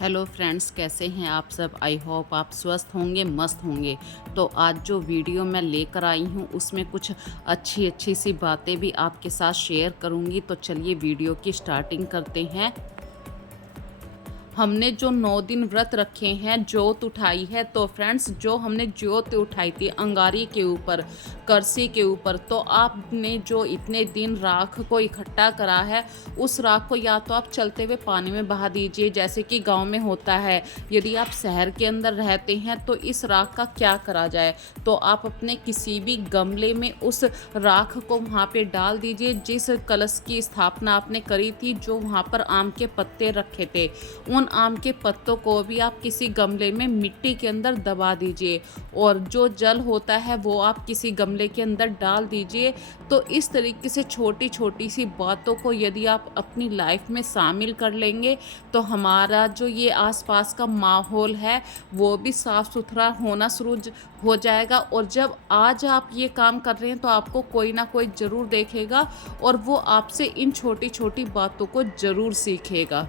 Hello friends, कैसे हैं आप सब। आई होप आप स्वस्थ होंगे, मस्त होंगे। तो आज जो वीडियो मैं लेकर आई हूँ उसमें कुछ अच्छी अच्छी सी बातें भी आपके साथ शेयर करूँगी। तो चलिए वीडियो की स्टार्टिंग करते हैं। हमने जो 9 दिन व्रत रखे हैं, जोत उठाई है। तो फ्रेंड्स, जो हमने जोत उठाई थी अंगारी के ऊपर, करसी के ऊपर, तो आपने जो इतने दिन राख को इकट्ठा करा है, उस राख को या तो आप चलते हुए पानी में बहा दीजिए, जैसे कि गांव में होता है। यदि आप शहर के अंदर रहते हैं तो इस राख का क्या करा जाए, तो आप अपने किसी भी गमले में उस राख को वहाँ पे डाल दीजिए। जिस कलश की स्थापना आपने करी थी, जो वहाँ पर आम के पत्ते रखे थे, उन आम के पत्तों को भी आप किसी गमले में मिट्टी के अंदर दबा दीजिए, और जो जल होता है वो आप किसी गमले के अंदर डाल दीजिए। तो इस तरीके से छोटी छोटी सी बातों को यदि आप अपनी लाइफ में शामिल कर लेंगे, तो हमारा जो ये आसपास का माहौल है वो भी साफ़ सुथरा होना शुरू हो जाएगा। और जब आज आप ये काम कर रहे हैं तो आपको कोई ना कोई ज़रूर देखेगा, और वो आपसे इन छोटी छोटी बातों को ज़रूर सीखेगा।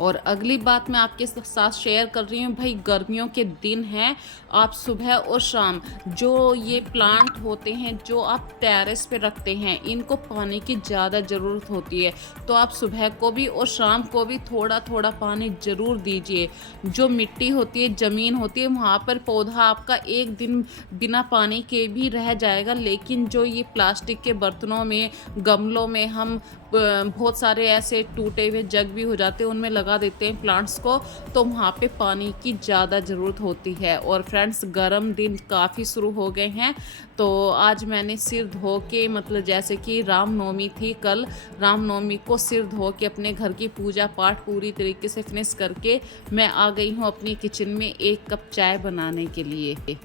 और अगली बात मैं आपके साथ शेयर कर रही हूँ भाई, गर्मियों के दिन हैं। आप सुबह और शाम जो ये प्लांट होते हैं जो आप टेरेस पे रखते हैं, इनको पानी की ज़्यादा ज़रूरत होती है। तो आप सुबह को भी और शाम को भी थोड़ा थोड़ा पानी ज़रूर दीजिए। जो मिट्टी होती है, ज़मीन होती है, वहाँ पर पौधा आपका एक दिन बिना पानी के भी रह जाएगा। लेकिन जो ये प्लास्टिक के बर्तनों में, गमलों में हम बहुत सारे ऐसे टूटे हुए जग भी हो जाते हैं, उनमें लगा देते हैं प्लांट्स को, तो वहाँ पे पानी की ज़्यादा ज़रूरत होती है। और फ्रेंड्स, गर्म दिन काफ़ी शुरू हो गए हैं। तो आज मैंने सिर धो के, मतलब जैसे कि रामनवमी थी कल, रामनवमी को सिर धो के अपने घर की पूजा पाठ पूरी तरीके से फिनिश करके मैं आ गई हूँ अपनी किचन में 1 कप चाय बनाने के लिए।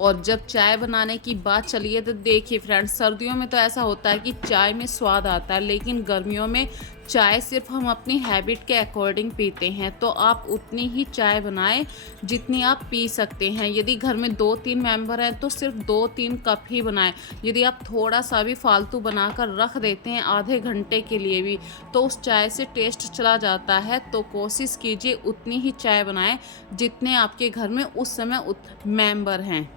और जब चाय बनाने की बात चली है तो देखिए फ्रेंड्स, सर्दियों में तो ऐसा होता है कि चाय में स्वाद आता है, लेकिन गर्मियों में चाय सिर्फ हम अपनी हैबिट के अकॉर्डिंग पीते हैं। तो आप उतनी ही चाय बनाएं जितनी आप पी सकते हैं। यदि घर में 2-3 मेंबर हैं तो सिर्फ 2-3 कप ही बनाएं। यदि आप थोड़ा सा भी फालतू बनाकर रख देते हैं आधे घंटे के लिए भी, तो उस चाय से टेस्ट चला जाता है। तो कोशिश कीजिए उतनी ही चाय बनाएं जितने आपके घर में उस समय मेंबर हैं।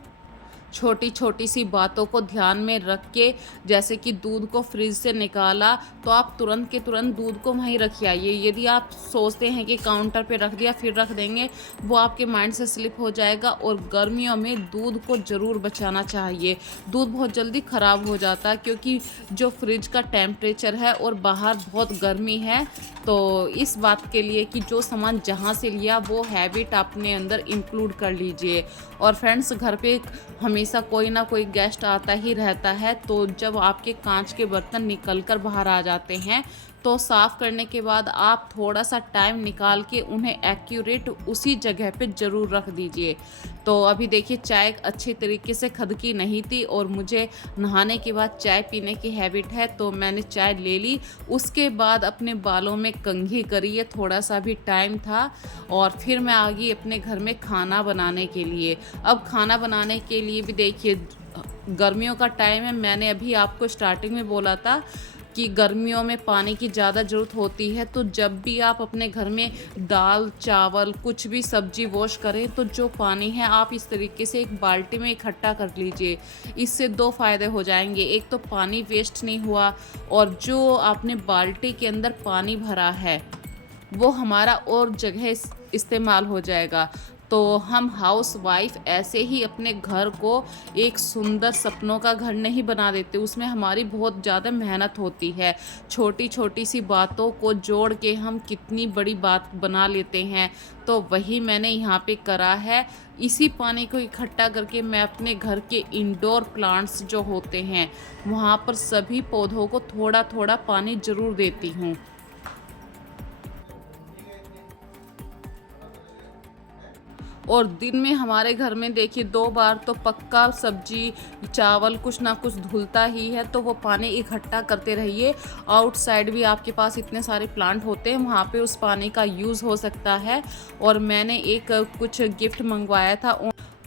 छोटी छोटी सी बातों को ध्यान में रख के, जैसे कि दूध को फ्रिज से निकाला तो आप तुरंत के तुरंत दूध को वहीं रख आइए। यदि आप सोचते हैं कि काउंटर पे रख दिया फिर रख देंगे, वो आपके माइंड से स्लिप हो जाएगा। और गर्मियों में दूध को ज़रूर बचाना चाहिए। दूध बहुत जल्दी ख़राब हो जाता है, क्योंकि जो फ्रिज का टेम्परेचर है और बाहर बहुत गर्मी है। तो इस बात के लिए कि जो सामान जहाँ से लिया वो हैबिट अपने अंदर इंक्लूड कर लीजिए। और फ्रेंड्स, घर पे हमेशा कोई ना कोई गेस्ट आता ही रहता है। तो जब आपके कांच के बर्तन निकल कर बाहर आ जाते हैं, तो साफ़ करने के बाद आप थोड़ा सा टाइम निकाल के उन्हें एक्यूरेट उसी जगह पे ज़रूर रख दीजिए। तो अभी देखिए, चाय अच्छी तरीके से खदकी नहीं थी, और मुझे नहाने के बाद चाय पीने की हैबिट है, तो मैंने चाय ले ली। उसके बाद अपने बालों में कंघी करी है, थोड़ा सा भी टाइम था, और फिर मैं आ गई अपने घर में खाना बनाने के लिए। अब खाना बनाने के लिए भी देखिए, गर्मियों का टाइम है। मैंने अभी आपको स्टार्टिंग में बोला था कि गर्मियों में पानी की ज़्यादा ज़रूरत होती है। तो जब भी आप अपने घर में दाल चावल कुछ भी सब्जी वॉश करें, तो जो पानी है आप इस तरीके से एक बाल्टी में इकट्ठा कर लीजिए। इससे 2 फ़ायदे हो जाएंगे। एक तो पानी वेस्ट नहीं हुआ, और जो आपने बाल्टी के अंदर पानी भरा है वो हमारा और जगह इस्तेमाल हो जाएगा। तो हम हाउस वाइफ ऐसे ही अपने घर को एक सुंदर सपनों का घर नहीं बना देते, उसमें हमारी बहुत ज़्यादा मेहनत होती है। छोटी छोटी सी बातों को जोड़ के हम कितनी बड़ी बात बना लेते हैं। तो वही मैंने यहाँ पे करा है। इसी पानी को इकट्ठा करके मैं अपने घर के इंडोर प्लांट्स जो होते हैं, वहाँ पर सभी पौधों को थोड़ा थोड़ा पानी ज़रूर देती हूँ। और दिन में हमारे घर में देखिए 2 बार तो पक्का सब्जी चावल कुछ ना कुछ धुलता ही है। तो वो पानी इकट्ठा करते रहिए। आउटसाइड भी आपके पास इतने सारे प्लांट होते हैं, वहाँ पे उस पानी का यूज़ हो सकता है। और मैंने एक कुछ गिफ्ट मंगवाया था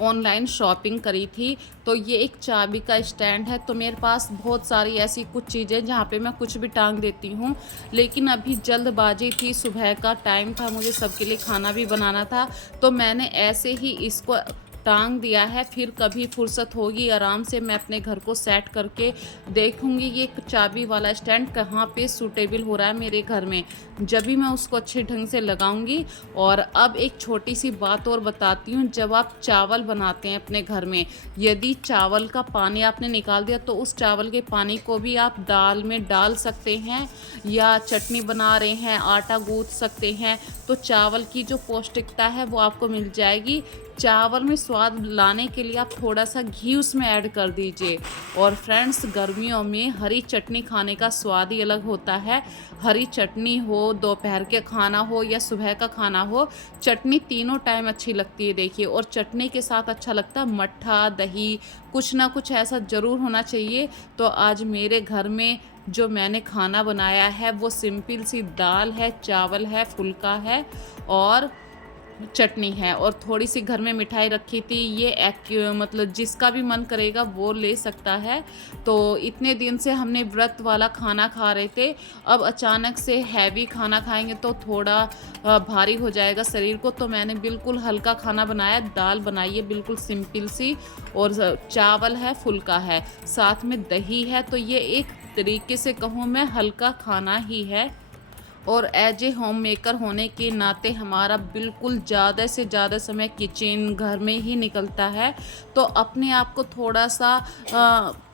ऑनलाइन शॉपिंग करी थी। तो ये एक चाबी का स्टैंड है, तो मेरे पास बहुत सारी ऐसी कुछ चीज़ें जहाँ पे मैं कुछ भी टांग देती हूँ। लेकिन अभी जल्दबाजी थी, सुबह का टाइम था, मुझे सबके लिए खाना भी बनाना था, तो मैंने ऐसे ही इसको टांग दिया है। फिर कभी फुर्सत होगी आराम से मैं अपने घर को सेट करके देखूंगी ये चाबी वाला स्टैंड कहाँ पे सूटेबल हो रहा है मेरे घर में, जब भी मैं उसको अच्छे ढंग से लगाऊंगी। और अब एक छोटी सी बात और बताती हूँ, जब आप चावल बनाते हैं अपने घर में, यदि चावल का पानी आपने निकाल दिया तो उस चावल के पानी को भी आप दाल में डाल सकते हैं, या चटनी बना रहे हैं आटा गूंथ सकते हैं, तो चावल की जो पौष्टिकता है वो आपको मिल जाएगी। चावल में स्वाद लाने के लिए आप थोड़ा सा घी उसमें ऐड कर दीजिए। और फ्रेंड्स, गर्मियों में हरी चटनी खाने का स्वाद ही अलग होता है। हरी चटनी हो, दोपहर के खाना हो या सुबह का खाना हो, चटनी तीनों टाइम अच्छी लगती है देखिए। और चटनी के साथ अच्छा लगता है मट्ठा, दही, कुछ ना कुछ ऐसा ज़रूर होना चाहिए। तो आज मेरे घर में जो मैंने खाना बनाया है वो सिंपल सी दाल है, चावल है, फुल्का है और चटनी है, और थोड़ी सी घर में मिठाई रखी थी। ये मतलब जिसका भी मन करेगा वो ले सकता है। तो इतने दिन से हमने व्रत वाला खाना खा रहे थे, अब अचानक से हैवी खाना खाएंगे तो थोड़ा भारी हो जाएगा शरीर को। तो मैंने बिल्कुल हल्का खाना बनाया, दाल बनाई है बिल्कुल सिंपल सी, और चावल है, फुल्का है, साथ में दही है। तो ये एक तरीके से कहूँ मैं हल्का खाना ही है। और एज ए होम मेकर होने के नाते हमारा बिल्कुल ज़्यादा से ज़्यादा समय किचन घर में ही निकलता है। तो अपने आप को थोड़ा सा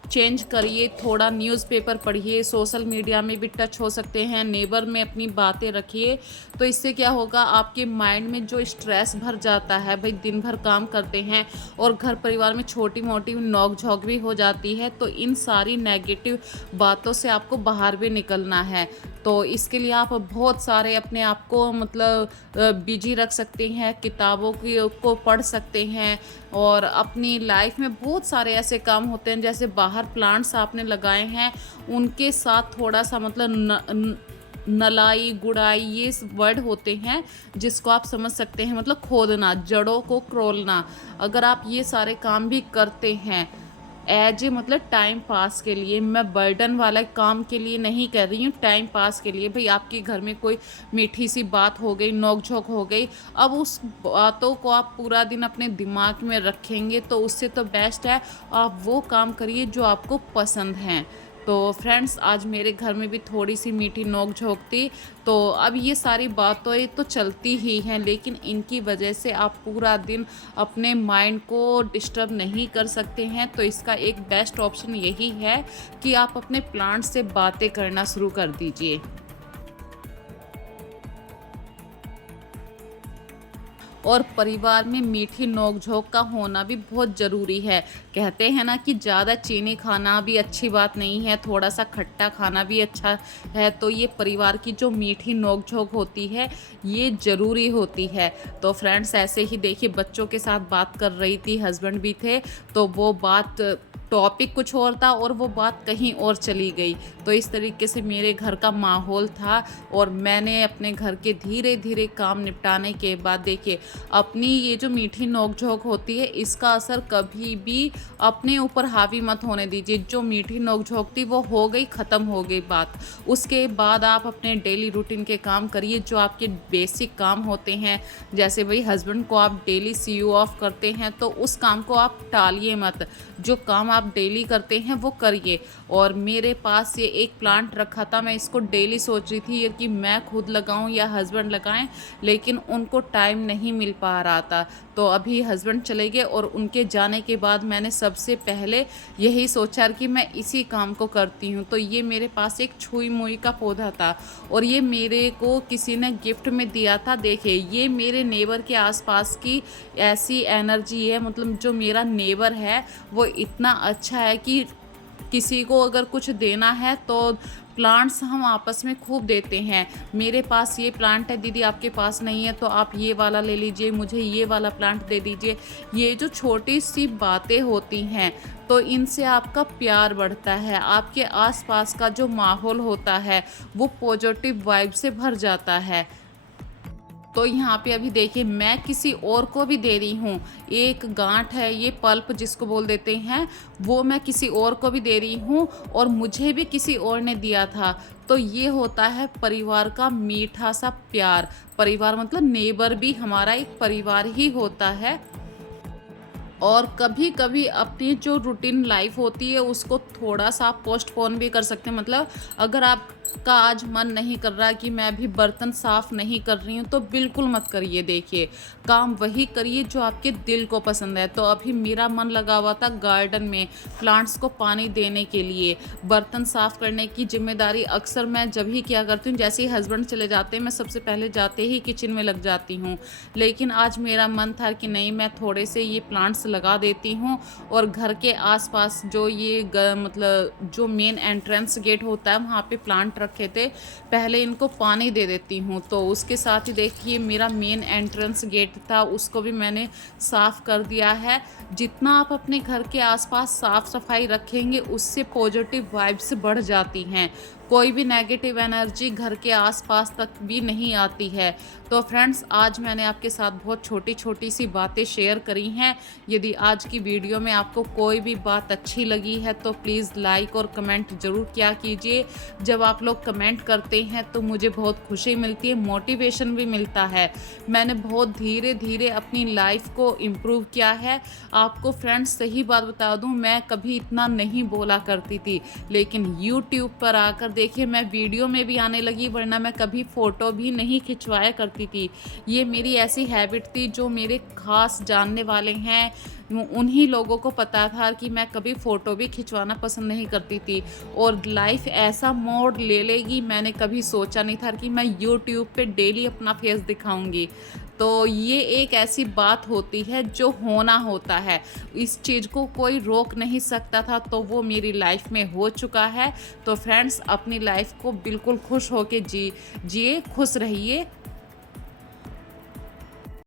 चेंज करिए, थोड़ा न्यूज़पेपर पढ़िए, सोशल मीडिया में भी टच हो सकते हैं, नेबर में अपनी बातें रखिए। तो इससे क्या होगा, आपके माइंड में जो स्ट्रेस भर जाता है, भाई दिन भर काम करते हैं और घर परिवार में छोटी मोटी नोक झोंक भी हो जाती है, तो इन सारी नेगेटिव बातों से आपको बाहर भी निकलना है। तो इसके लिए आप बहुत सारे अपने आप को मतलब बिजी रख सकते हैं, किताबों की को पढ़ सकते हैं। और अपनी लाइफ में बहुत सारे ऐसे काम होते हैं, जैसे बाहर प्लांट्स आपने लगाए हैं उनके साथ थोड़ा सा मतलब नलाई गुड़ाई, ये वर्ड होते हैं जिसको आप समझ सकते हैं, मतलब खोदना, जड़ों को क्रोलना। अगर आप ये सारे काम भी करते हैं एज ए मतलब टाइम पास के लिए, मैं बर्डन वाला काम के लिए नहीं कर रही हूँ, टाइम पास के लिए। भाई आपके घर में कोई मीठी सी बात हो गई, नोक झोंक हो गई, अब उस बातों को आप पूरा दिन अपने दिमाग में रखेंगे तो उससे तो बेस्ट है आप वो काम करिए जो आपको पसंद हैं। तो फ्रेंड्स, आज मेरे घर में भी थोड़ी सी मीठी नोक झोंक थी। तो अब ये सारी बातें तो चलती ही हैं, लेकिन इनकी वजह से आप पूरा दिन अपने माइंड को डिस्टर्ब नहीं कर सकते हैं। तो इसका एक बेस्ट ऑप्शन यही है कि आप अपने प्लांट से बातें करना शुरू कर दीजिए। और परिवार में मीठी नोक-झोंक का होना भी बहुत ज़रूरी है। कहते हैं ना कि ज़्यादा चीनी खाना भी अच्छी बात नहीं है, थोड़ा-सा खट्टा खाना भी अच्छा है। तो ये परिवार की जो मीठी नोक-झोंक होती है, ये ज़रूरी होती है। तो फ्रेंड्स, ऐसे ही देखिए बच्चों के साथ बात कर रही थी, हस्बैंड भी थे, तो वो बात टॉपिक कुछ और था और वो बात कहीं और चली गई। तो इस तरीके से मेरे घर का माहौल था और मैंने अपने घर के धीरे-धीरे काम निपटाने के बाद देखिए अपनी ये जो मीठी नोक-झोंक होती है, इसका असर कभी भी अपने ऊपर हावी मत होने दीजिए। जो मीठी नोक-झोंक थी वो हो गई, ख़त्म हो गई बात। उसके बाद आप अपने डेली रूटीन के काम करिए, जो आपके बेसिक काम होते हैं। जैसे भाई हस्बैंड को आप डेली सी यू ऑफ करते हैं तो उस काम को आप टालिए मत। जो काम आप डेली करते हैं वो करिए। और मेरे पास ये एक प्लांट रखा था, मैं इसको डेली सोच रही थी कि मैं खुद लगाऊं या हस्बैंड लगाएं, लेकिन उनको टाइम नहीं मिल पा रहा था। तो अभी हस्बैंड चले गए और उनके जाने के बाद मैंने सबसे पहले यही सोचा कि मैं इसी काम को करती हूँ। तो ये मेरे पास एक छुई मुई का पौधा था और ये मेरे को किसी ने गिफ्ट में दिया था। देखिए ये मेरे नेबर के आसपास की ऐसी एनर्जी है, मतलब जो मेरा नेबर है वो इतना अच्छा है कि किसी को अगर कुछ देना है तो प्लांट्स हम आपस में खूब देते हैं। मेरे पास ये प्लांट है, दीदी आपके पास नहीं है तो आप ये वाला ले लीजिए, मुझे ये वाला प्लांट दे दीजिए। ये जो छोटी सी बातें होती हैं तो इनसे आपका प्यार बढ़ता है, आपके आसपास का जो माहौल होता है वो पॉजिटिव वाइब से भर जाता है। तो यहाँ पे अभी देखिए मैं किसी और को भी दे रही हूँ। एक गाँठ है, ये पल्प जिसको बोल देते हैं, वो मैं किसी और को भी दे रही हूँ और मुझे भी किसी और ने दिया था। तो ये होता है परिवार का मीठा सा प्यार। परिवार मतलब नेबर भी हमारा एक परिवार ही होता है। और कभी-कभी अपनी जो रूटीन लाइफ होती है उसको थोड़ा-सा आप पोस्टपोन भी कर सकते हैं। मतलब अगर आपका आज मन नहीं कर रहा कि मैं अभी बर्तन साफ नहीं कर रही हूँ, तो बिल्कुल मत करिए। देखिए, काम वही करिए जो आपके दिल को पसंद है। तो अभी मेरा मन लगा हुआ था गार्डन में प्लांट्स को पानी देने के लिए। बर्तन साफ करने की ज़िम्मेदारी अक्सर मैं जब ही किया करती हूँ, जैसे ही हस्बैंड चले जाते हैं, मैं सबसे पहले जाते ही किचन में लग जाती हूँ। लेकिन आज मेरा मन था कि नहीं, मैं थोड़े से ये प्लांट्स लगा देती हूँ और घर के आसपास जो ये मतलब जो मेन एंट्रेंस गेट होता है वहाँ पे प्लांट रखे थे, पहले इनको पानी दे देती हूँ। तो उसके साथ ही देखिए मेरा मेन एंट्रेंस गेट था, उसको भी मैंने साफ़ कर दिया है। जितना आप अपने घर के आसपास साफ़ सफाई रखेंगे उससे पॉजिटिव वाइब्स बढ़ जाती हैं। कोई भी नेगेटिव एनर्जी घर के आसपास तक भी नहीं आती है। तो फ्रेंड्स, आज मैंने आपके साथ बहुत छोटी-छोटी सी बातें शेयर करी हैं। यदि आज की वीडियो में आपको कोई भी बात अच्छी लगी है तो प्लीज़ लाइक और कमेंट ज़रूर किया कीजिए। जब आप लोग कमेंट करते हैं तो मुझे बहुत खुशी मिलती है, मोटिवेशन भी मिलता है। मैंने बहुत धीरे-धीरे अपनी लाइफ को इम्प्रूव किया है। आपको फ्रेंड्स सही बात बता दूँ, मैं कभी इतना नहीं बोला करती थी, लेकिन यूट्यूब पर आकर देखिए मैं वीडियो में भी आने लगी, वरना मैं कभी फ़ोटो भी नहीं खिंचवाया करती थी। ये मेरी ऐसी हैबिट थी, जो मेरे ख़ास जानने वाले हैं उन्हीं लोगों को पता था कि मैं कभी फ़ोटो भी खिंचवाना पसंद नहीं करती थी। और लाइफ ऐसा मोड़ ले लेगी, मैंने कभी सोचा नहीं था कि मैं यूट्यूब पे डेली अपना फेस दिखाऊंगी। तो ये एक ऐसी बात होती है जो होना होता है, इस चीज़ को कोई रोक नहीं सकता था, तो वो मेरी लाइफ में हो चुका है। तो फ्रेंड्स, अपनी लाइफ को बिल्कुल खुश होके जिए, खुश रहिए।